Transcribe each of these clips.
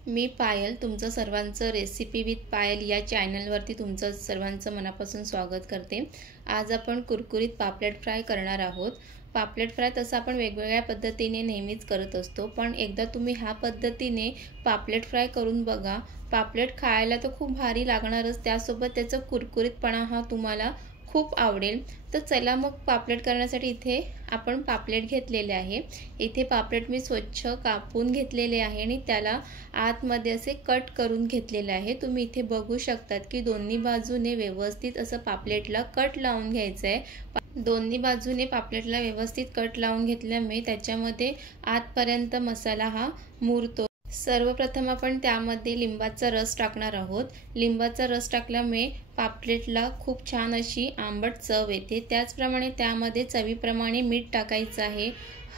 मी पायल, तुमचं सर्वांचं recipe with पायल या चॅनलवरती तुमचं सर्वांचं मनापासून स्वागत करते। आज आपण कुरकुरीत पापलेट फ्राय करणार आहोत। पापलेट फ्राय तसं आपण वेगवेगळ्या पद्धतीने नेहमीच करत असतो, पण एकदा तुम्ही ह्या पद्धतीने पापलेट फ्राय करून बघा। पापलेट खायला तर खूप भारी लागणारच, त्यासोबत त्याचा कुरकुरीतपणा हा तुम्हाला खूप आवडेल। तर चला मग पापलेट करण्यासाठी इथे आपण पापलेट घेतलेले आहे। इथे पापलेट मी स्वच्छ कापून घेतलेले आहे आणि त्याला आतमध्ये असे कट करून घेतलेले आहे। तुम्ही इथे बघू शकतात की दोन्ही बाजूने व्यवस्थित असं पापलेटला कट लावून घ्यायचं आहे। दोन्ही बाजूने पापलेटला व्यवस्थित कट लावून घेतल्यामुळे त्याच्यामध्ये आतपर्यंत मसाला हा मुरतो। सर्वप्रथम आपण त्यामध्ये लिंबाचा रस टाकणार आहोत। लिंबाचा रस टाकल्यामुळे पापलेटला खूप छान अशी आंबट चव येते। त्याचप्रमाणे त्यामध्ये चवीप्रमाणे मीठ टाकायचं आहे,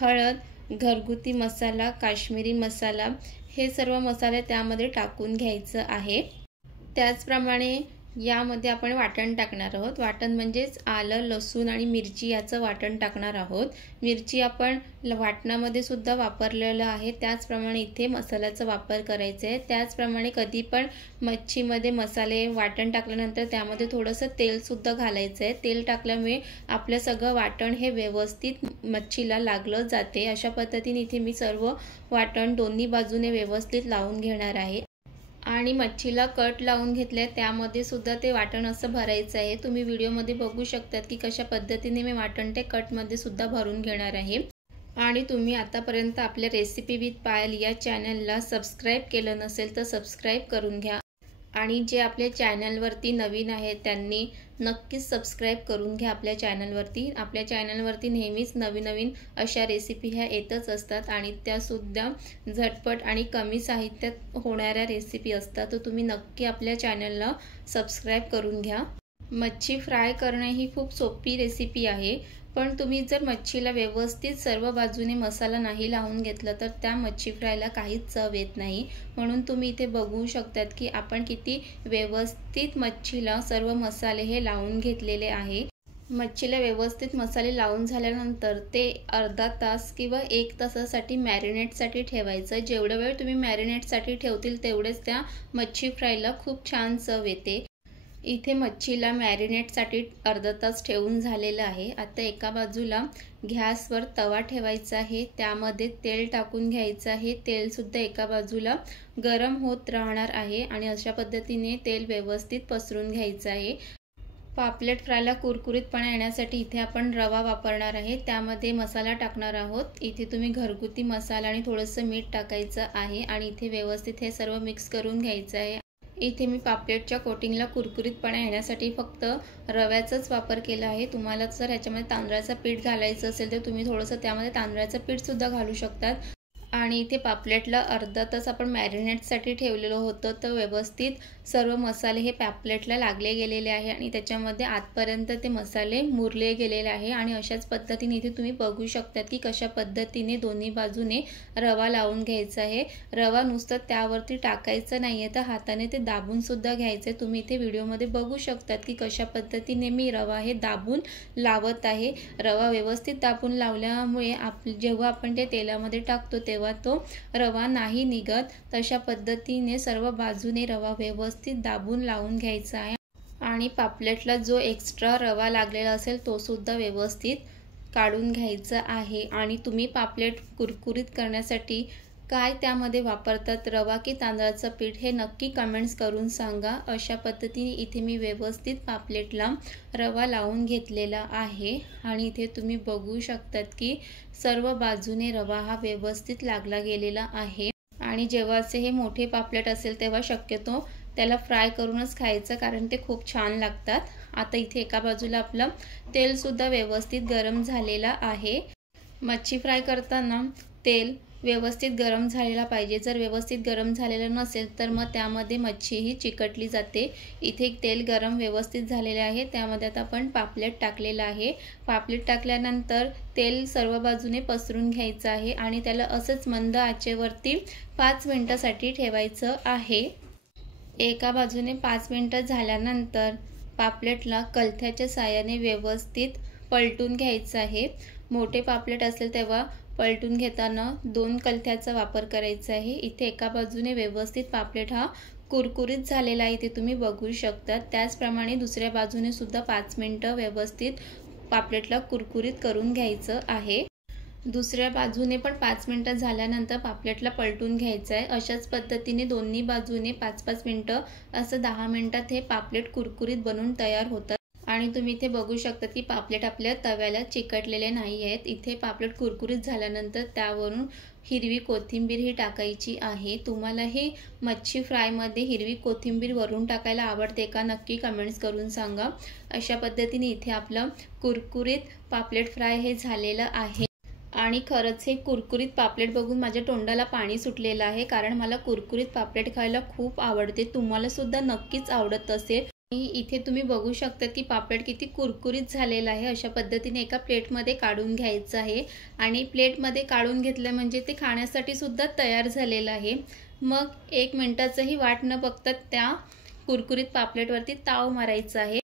हळद, घरगुती मसाला, काश्मीरी मसाला हे सर्व मसाले त्यामध्ये टाकून घ्यायचं आहे। त्याचप्रमाणे यामध्ये आपण वाटण टाकणार आहोत। वाटण म्हणजेच आलं, लसूण आणि मिरची याचं वाटण टाकणार आहोत। मिरची आपण वाटणामध्ये सुद्धा वापरलेलं आहे, त्याचप्रमाणे इथे मसाल्याचा वापर करायचा आहे। त्याचप्रमाणे कधी पण मच्छीमध्ये मसाले वाटण टाकल्यानंतर त्यामध्ये थोडंसं तेल सुद्धा घालायचं आहे। तेल टाकल्यामुळे आपलं सगळं वाटण हे व्यवस्थित मच्छीला लागलं जाते। अशा पद्धतीने इथे मी सर्व वाटण दोन्ही बाजूने व्यवस्थित लावून घेणार आहे आणि मच्छीला कट लावून घेतले त्यामध्ये सुद्धा ते वाटण असं भरायचं आहे। तुम्ही व्हिडिओमध्ये बघू शकतात की कशा पद्धतीने मी वाटण ते कटमध्ये सुद्धा भरून घेणार आहे। आणि तुम्ही आतापर्यंत आपल्या रेसिपी विथ पायल या चॅनलला सबस्क्राईब केलं नसेल तर सबस्क्राईब करून घ्या आणि जे आपल्या चॅनलवरती नवीन आहेत त्यांनी नक्कीच सबस्क्राईब करून घ्या आपल्या चॅनलवरती। आपल्या चॅनलवरती नेहमीच नवीन नवीन अशा रेसिपी ह्या येतच असतात आणि त्यासुद्धा झटपट आणि कमी साहित्यात होणाऱ्या रेसिपी असतात। तर तुम्ही नक्की आपल्या चॅनलला सबस्क्राईब करून घ्या। मच्छी फ्राय करणे ही खूप सोपी रेसिपी आहे, पण तुम्ही जर मच्छीला व्यवस्थित सर्व बाजूने मसाला नाही लावून घेतला तर त्या मच्छी फ्रायला काहीच चव येत नाही। म्हणून तुम्ही इथे बघू शकतात की आपण किती व्यवस्थित मच्छीला सर्व मसाले हे लावून घेतलेले आहे। मच्छीला व्यवस्थित मसाले लावून झाल्यानंतर ते अर्धा तास किंवा 1 तासासाठी मॅरिनेटसाठी ठेवायचं। जेवढा वेळ तुम्ही मॅरिनेटसाठी ठेवतील तेवढेच त्या मच्छी फ्रायला खूप छान चव येते। इथे मच्छीला मॅरिनेटसाठी अर्धा तास ठेवून झालेलं आहे। आता एका बाजूला गॅसवर तवा ठेवायचा आहे, त्यामध्ये तेल टाकून घ्यायचं आहे। तेल सुद्धा एका बाजूला गरम होत राहणार आहे आणि अशा पद्धतीने तेल व्यवस्थित पसरून घ्यायचं आहे। पापलेट फ्रायला कुरकुरीतपणा येण्यासाठी इथे आपण रवा वापरणार आहे, त्यामध्ये मसाला टाकणार आहोत। इथे तुम्ही घरगुती मसाला आणि थोडंसं मीठ टाकायचं आहे आणि इथे व्यवस्थित हे सर्व मिक्स करून घ्यायचं आहे। इथे मी पापलेटच्या कोटिंगला कुरकुरीतपणा येण्यासाठी फक्त रव्याचाच वापर केला आहे। तुम्हाला जर ह्याच्यामध्ये तांदळाचं पीठ घालायचं असेल तर तुम्ही थोडंसं त्यामध्ये तांदळाचं पीठ सुद्धा घालू शकतात। आणि इथे पापलेटला अर्धा तास आपण मॅरिनेटसाठी ठेवलेलं होतं, तर व्यवस्थित सर्व मसाले हे पापलेटला लागले गेलेले आहे आणि त्याच्यामध्ये आतपर्यंत ते मसाले मुरले गेलेले आहे। आणि अशाच पद्धतीने इथे तुम्ही बघू शकतात की कशा पद्धतीने दोन्ही बाजूने रवा लावून घ्यायचा आहे। रवा नुसतं त्यावरती टाकायचं नाही आहे, तर हाताने ते दाबून सुद्धा घ्यायचं आहे। तुम्ही इथे व्हिडिओमध्ये बघू शकतात की कशा पद्धतीने मी रवा हे दाबून लावत आहे। रवा व्यवस्थित दाबून लावल्यामुळे जेव्हा आपण ते तेलामध्ये टाकतो तेव्हा तो रवा नाही निघत। तशा पद्धतीने सर्व बाजूने रवा व्यवस्थित दाबून लावून घ्यायचा आहे आणि पापलेटला जो एक्स्ट्रा रवा लागलेला असेल तो सुद्धा व्यवस्थित काढून घ्यायचा आहे। आणि तुम्ही पापलेट कुरकुरीत करण्यासाठी काय त्यामध्ये वापरतात, रवा की तांदळाचं पीठ, हे नक्की कमेंट्स करून सांगा। अशा पद्धतीने इथे मी व्यवस्थित पापलेटला रवा लावून घेतलेला आहे आणि इथे तुम्ही बघू शकतात की सर्व बाजूने रवा हा व्यवस्थित लागला गेलेला आहे। आणि जेव्हा असे हे मोठे पापलेट असेल तेव्हा शक्यतो त्याला फ्राय करूनच खायचं, कारण ते खूप छान लागतात। आता इथे एका बाजूला आपलं तेल सुद्धा व्यवस्थित गरम झालेला आहे। मच्छी फ्राय करताना तेल व्यवस्थित गरम झालेला पाहिजे। जर व्यवस्थित गरम झालेलं नसेल तर मग त्यामध्ये मच्छी ही चिकटली जाते। इथे तेल गरम व्यवस्थित झालेले आहे, त्यामध्ये आता आपण पापलेट टाकलेलं आहे। पापलेट टाकल्यानंतर तेल सर्व बाजूने पसरून घ्यायचं आहे आणि त्याला असंच मंद आचेवरती 5 मिनिटासाठी ठेवायचं आहे। एका बाजूने 5 मिनिटं झाल्यानंतर पापलेटला कलथ्याच्या साहाय्याने व्यवस्थित पलटून घ्यायचं आहे। मोठे पापलेट असेल तेव्हा पलटून घेताना 2 कलथ्याचा वापर करायचा आहे। इथे एका बाजूने व्यवस्थित पापलेट हा कुरकुरीत झालेला आहे, इथे तुम्ही बघू शकता। त्याचप्रमाणे दुसऱ्या बाजूने सुद्धा 5 मिनिटं व्यवस्थित पापलेटला कुरकुरीत करून घ्यायचं आहे। दुसऱ्या बाजूने पण 5 मिनिटं झाल्यानंतर पापलेटला पलटून घ्यायचं आहे। अशाच पद्धतीने दोन्ही बाजूने 5-5 मिनिटं असं 10 मिनिटात हे पापलेट कुरकुरीत बनून तयार होतात। आणि तुम्ही इथे बघू शकता की पापलेट आपल्या तव्याला चिकटलेले नाही आहेत। इथे पापलेट कुरकुरीत झाल्यानंतर त्यावरून हिरवी कोथिंबीर ही टाकायची आहे। तुम्हाला हे मच्छी फ्रायमध्ये हिरवी कोथिंबीर वरून टाकायला आवडते का? नक्की कमेंट्स करून सांगा। अशा पद्धतीने इथे आपलं कुरकुरीत पापलेट फ्राय हे झालेलं आहे। आणि खरंच हे कुरकुरीत पापलेट बघून माझ्या तोंडाला पाणी सुटलेलं आहे, कारण मला कुरकुरीत पापलेट खायला खूप आवडते। तुम्हाला सुद्धा नक्कीच आवडत असेल। इथे तुम्ही बघू शकता की पापलेट किती कुरकुरीत झालेला आहे। अशा पद्धतीने एका प्लेटमध्ये काढून घ्यायचं आहे आणि प्लेटमध्ये काढून घेतलं म्हणजे ते खाण्यासाठी सुद्धा तयार झालेलं आहे। मग 1 मिनिटाचंही वाट न बघता त्या कुरकुरीत पापलेटवरती ताव मारायचा आहे।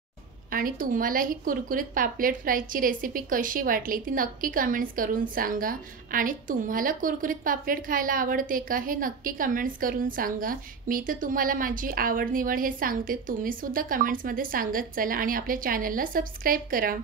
आणि तुम्हाला ही कुरकुरीत पापलेट फ्रायची रेसिपी कशी वाटली ती नक्की कमेंट्स करून सांगा। आणि तुम्हाला कुरकुरीत पापलेट खायला आवडते का हे नक्की कमेंट्स करून सांगा। मी तर तुम्हाला माझी आवड निवड हे सांगते, तुम्ही सुद्धा कमेंट्समध्ये सांगत चला आणि आपल्या चॅनलला सबस्क्राईब करा।